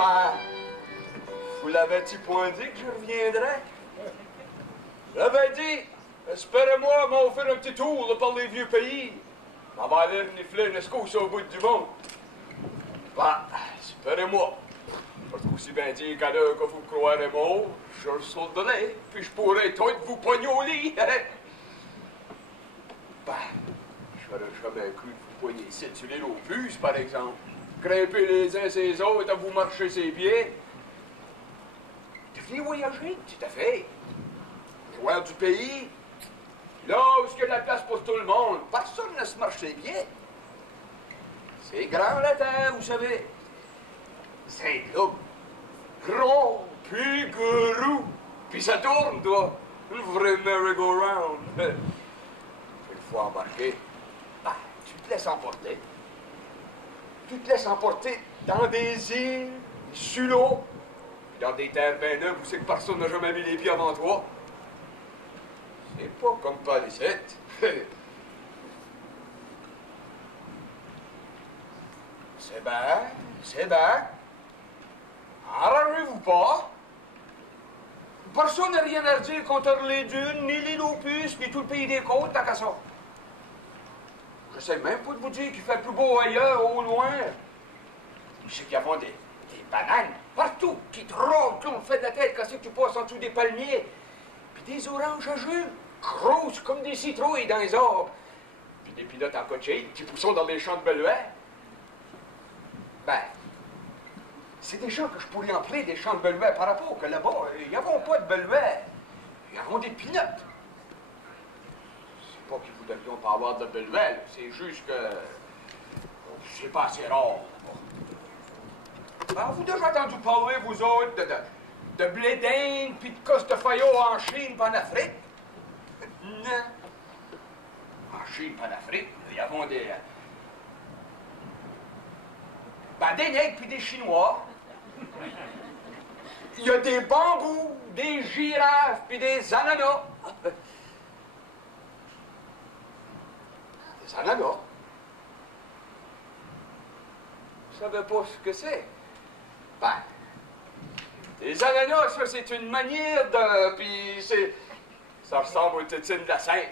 Ben, vous l'avez-tu point dit que je reviendrais? J'avais dit, espérez-moi m'en faire un petit tour là, par les vieux pays. On va aller renifler une escousse au bout du monde. Ben, espérez-moi. Parce que aussi bien dire qu'à l'heure que vous croirez mort, je le sauterai, puis je pourrai tout vous pogner au lit. Ben, j'aurais jamais cru que vous poigniez ici sur les lopus, par exemple. Grimper les uns ces autres à vous marcher ses pieds. De venir voyager, tout à fait. Joueur du pays. Là où il y a de la place pour tout le monde, personne ne se marche ses pieds. C'est grand la terre, vous savez. C'est là. Gros, puis gros. Puis ça tourne, toi. Le vrai merry-go-round. Une fois embarqué, ben, tu te laisses emporter. Tu te laisses emporter dans des îles, sur l'eau, puis dans des terres bien neuves où c'est que personne n'a jamais mis les pieds avant toi. C'est pas comme pas les sept. C'est bien, c'est bien. Arrangez-vous pas. Personne n'a rien à dire contre les dunes, ni les lopus, ni tout le pays des côtes, tant qu'à ça. Je sais même pas de vous dire qu'il fait plus beau ailleurs, au loin. Je sais qu'il y a des bananes partout qui te rôdent, on fait de la tête quand c'est que tu passes en dessous des palmiers. Puis des oranges à jus, grosses comme des citrouilles dans les arbres. Puis des pilotes en cochille qui poussent dans les champs de beluets. Ben, c'est des champs que je pourrais appeler des champs de beluets par rapport que là-bas, ils n'avons pas de beluets. Ils avons des pinottes. C'est pas qu'ils voudrions pas avoir de beluets, c'est juste que c'est pas assez rare. Ben, vous avez déjà entendu parler, vous autres, de blé d'Inde puis de cosse de faillot en Chine pas en Afrique? Non. En Chine pas en Afrique, il y avons des... Ben, des nègres puis des Chinois. Il y a des bambous, des girafes puis des ananas. Des ananas? Vous savez pas ce que c'est? Ben, des ananas, ça, c'est une manière de... Puis c'est... Ça ressemble aux tétines de la Sainte.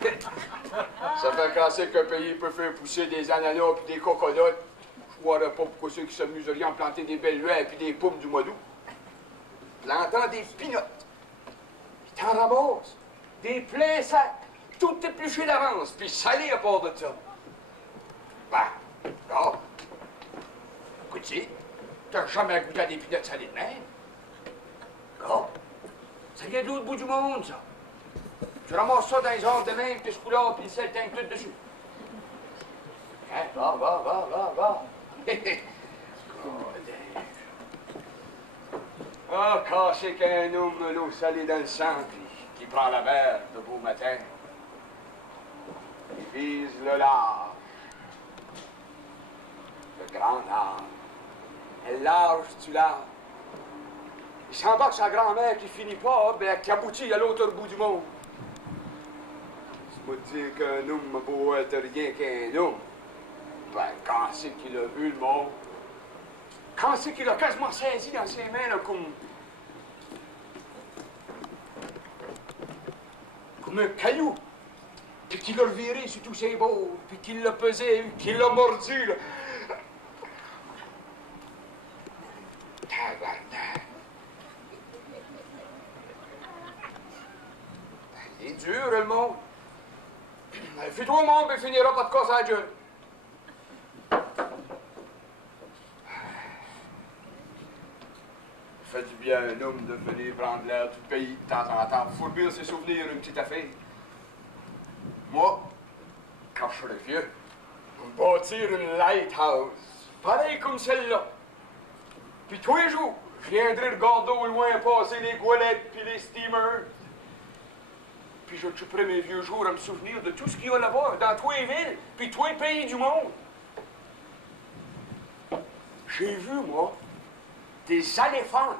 Ça fait quand c'est qu'un pays peut faire pousser des ananas puis des coconuts. Je ne vois pas pourquoi ceux qui s'amuseraient à planter des beluets puis des pommes du mois d'août. Plantant des pinottes. Puis t'en ramasses. Des pleins sacs. Tout épluché d'avance. Puis salé à part de ça. Ben, là. Écoutez, t'as jamais goûté à des pinottes salées de même? Là. Ça vient de l'autre bout du monde, ça. Tu ramasses ça dans les ordres de même, puis ce coup-là, puis le sel tank tout dessus. Hein? Va. Ah, quand c'est qu'un homme a l'eau salée dans le sang, puis qui prend la mer de beau matin, il vise le large, le grand large. Elle large du large. Il s'embarque sa grand-mère qui finit pas, ben, qui aboutit à l'autre bout du monde. C'est pas dire qu'un homme a beau être rien qu'un homme. Ben, quand c'est qu'il a vu le monde, quand c'est qu'il a quasiment saisi dans ses mains, là, comme un caillou, puis qu'il l'a reviré sur tous ses bords, puis qu'il l'a pesé, qu'il l'a mordu, là. Tabarnak. Il est dur, le monde. Fais-toi au monde, mais il finira par te casser la gueule. Ça fait du bien à un homme de venir prendre l'air du pays de temps en temps. Faut oublier ses souvenirs, une petite affaire. Moi, quand je serai vieux, on va bâtir une lighthouse, pareil comme celle-là. Puis tous les jours, je viendrai regarder au loin passer les goélettes puis les steamers. Puis je occuperai mes vieux jours à me souvenir de tout ce qu'il y a là-bas, dans tous les villes, puis tous les pays du monde. J'ai vu, moi, des éléphants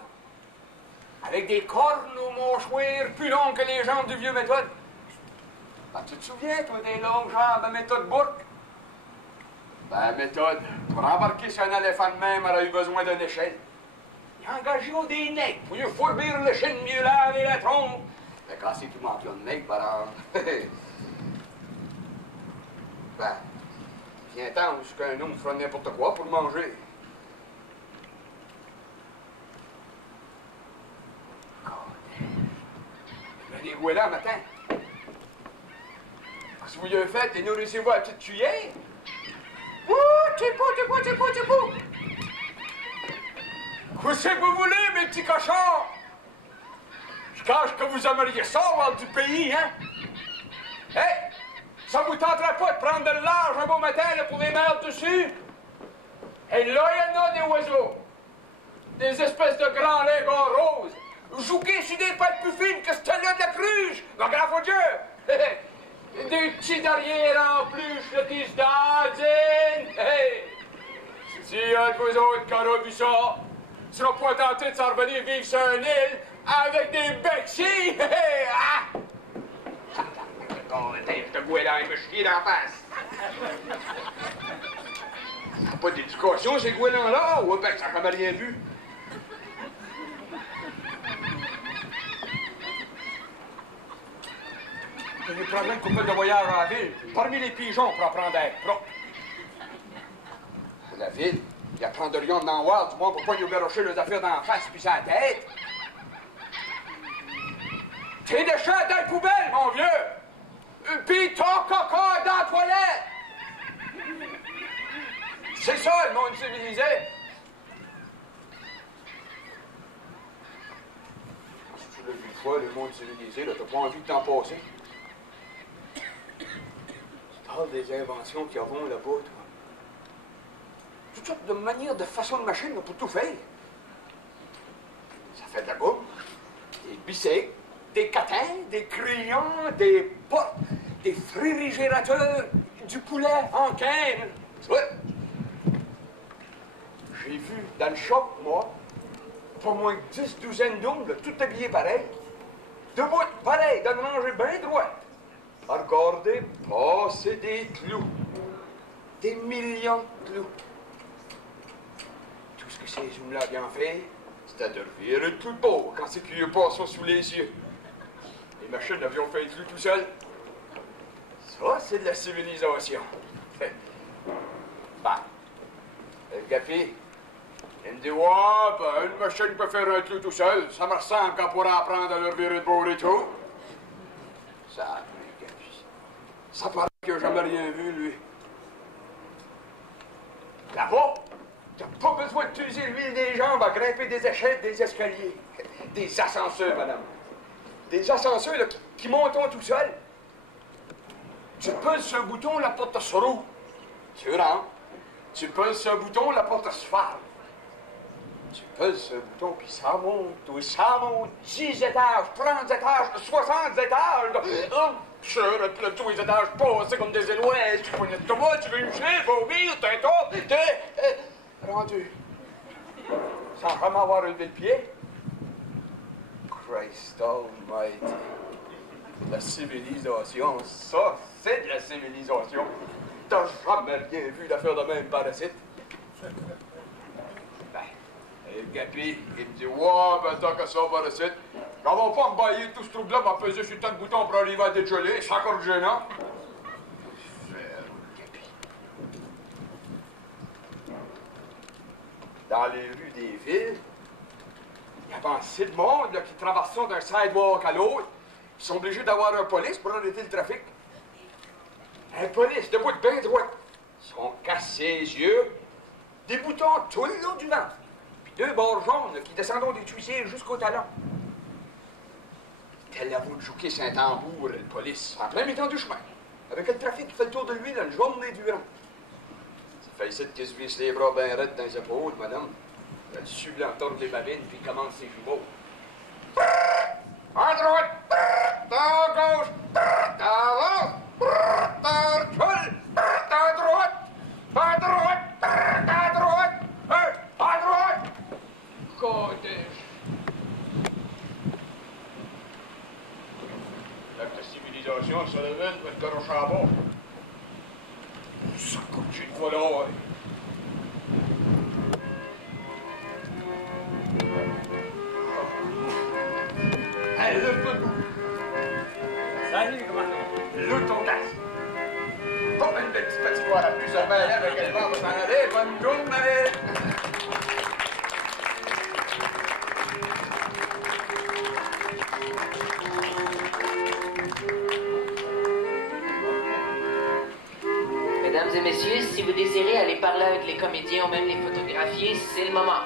avec des cornes aux mâchoires plus longues que les jambes du vieux Méthode. Ben, tu te souviens, toi, des longues jambes à Méthode Bourque? Ben, Méthode, pour embarquer sur un éléphant de même, elle a eu besoin d'une échelle. Ils engagent des nègres pour lui fourbir le chine, mieux laver la trompe. Mais quand c'est tout manqué de nègres, madame. Ben, viens temps qu'un homme fera n'importe quoi pour le manger. Mais des goélands matin. Si vous y avez fait, et nourrissez-vous à la petite cuillère. Ouh, t'es beau. Qu'est-ce que vous voulez, mes petits cochons? Je cache que vous aimeriez ça, hors du pays, hein? Hey! Ça vous tenterait pas de prendre de l'âge un beau matin là, pour les mettre dessus? Et là, il y en a des oiseaux. Des espèces de grands lingons roses. Jouqués sur des pattes plus fines que celle-là de la cruche. Mais grâce au Dieu! Des petits derrières en plus, le tige d'Adine. Hey! Si un de vous autres qui aura vu ça, ne sera pas tenté de s'en revenir vivre sur une île avec des bexis. Hey! Ah! Je te goéland, il me chie dans la face. Pas d'éducation, ces goélands-là? Ouais, ben, ça n'a jamais rien vu. J'ai des problèmes de couple de voyage en ville. Parmi les pigeons pour apprendre à être propre. La ville, ils apprendrions d'en voir, du moins pour pas nous garocher les affaires d'en face puis sa tête. Tes déchets dans la poubelle, mon vieux! Pis ton caca dans la toilette! C'est ça, le monde civilisé! Si tu l'as vu une fois, le monde civilisé, là, t'as pas envie de t'en passer. Tu parles des inventions qu'il y a là-bas, toi. Toutes sortes de manières, de façons de machine là, pour tout faire. Ça fait de la gomme, des bicycles, des catins, des crayons, des portes, des frigérateurs, du poulet en canne. Ouais. J'ai vu dans le shop, moi, pas moins que 10 douzaines d'hommes, tout habillés pareil. Debout, pareil, dans le manger bien droit. À regarder passer des clous. Des millions de clous. Tout ce que ces hommes-là bien fait, c'était de revirer le clou de beau quand c'est qu'ils passent sous les yeux. Les machines avions fait le clou tout seul. Ça, c'est de la civilisation. Bah, le gafé, il me dit, ouais, ben, une machine peut faire un clou tout seul. Ça me ressemble qu'on pourra apprendre à le revirer de bord et tout. Ça, le gafé, ça paraît qu'il n'a jamais rien vu, lui. Là-bas, t'as pas besoin d'utiliser l'huile des jambes à grimper des échelles, des escaliers. Des ascenseurs, madame. Des ascenseurs là, qui montent tout seuls. Tu pèses sur un bouton, la porte se roule. Tu rentres. Tu pèses sur un bouton, la porte se ferme. Tu pèses sur un bouton, puis ça monte, 10 étages, 30 étages, 60 étages. Puis tous les étages passent comme des éloiges. Tu poignes de toi, tu veux une chine, vomir, t'es rendu. Sans vraiment avoir relevé le pied. Christ Almighty. La civilisation, ça, c'est de la civilisation. T'as jamais rien vu d'affaire de même par ici. Ben, le gapi, il me dit, ouais, ben tant que ça par ici, on va pas me bailler tout ce trouble-là, m'a pesé sur tant de boutons pour arriver à dégeler, c'est encore gênant. Dans les rues des villes, il y a assez de monde là, qui traversent d'un sidewalk à l'autre. Ils sont obligés d'avoir un police pour arrêter le trafic. Un police debout de bien droit. Ils sont cassés les yeux, des boutons tout le long du ventre. Puis 2 bords jaunes là, qui descendent des cuissiers jusqu'au talon. Tel la voûte de Jouquet Saint-Tambour, le police, en plein milieu du chemin. Avec le trafic qui fait le tour de lui là, une journée durant. Ça fait ici qu'il se visse les bras bien raides dans les épaules, madame. Elle suit l'entour des babines, puis il commence ses jumeaux. À droite, à gauche, à l'avant, à recul, à droite, à droite, à droite, à droite. Côté. La civilisation se levait de mettre le charbon. Ça coûte une fois là, Allez, comment loue ton casque. Pas une petite patinoire à plus, ça va aller avec elle, on va s'en aller. Bonne journée! Mesdames et messieurs, si vous désirez aller parler avec les comédiens ou même les photographier, c'est le moment.